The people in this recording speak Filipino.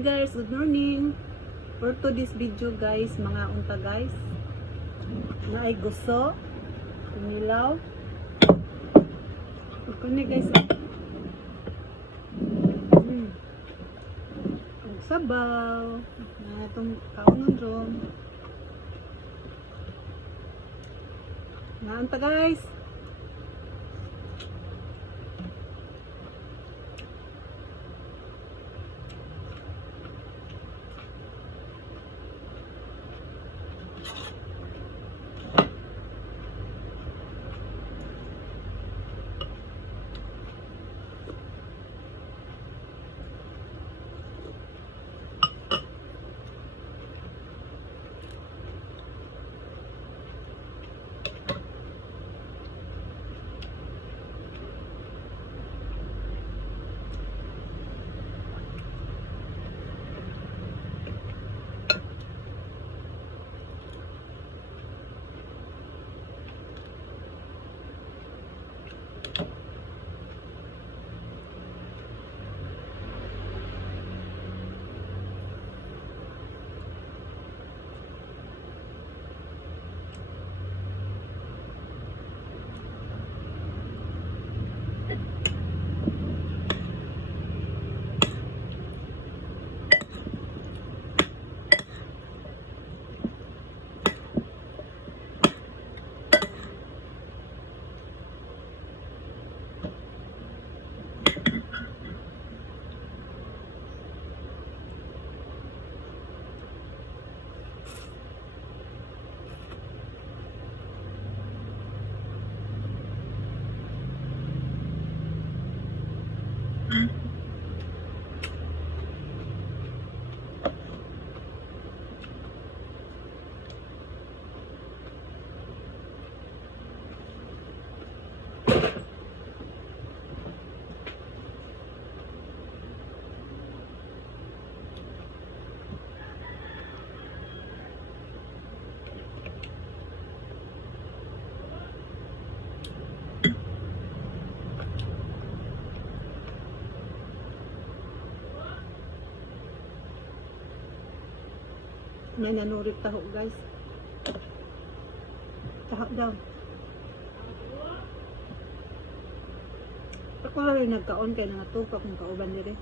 guys, good morning. For today's video guys, mga unta guys, na ay guso, kunilaw. Kuni guys, ang sabaw, na itong kaunon ron. Na unta guys. Yan, nanurit taho guys. Taho daw. Ako lang rin nagkaon kaya nangatupok ng kauban nila.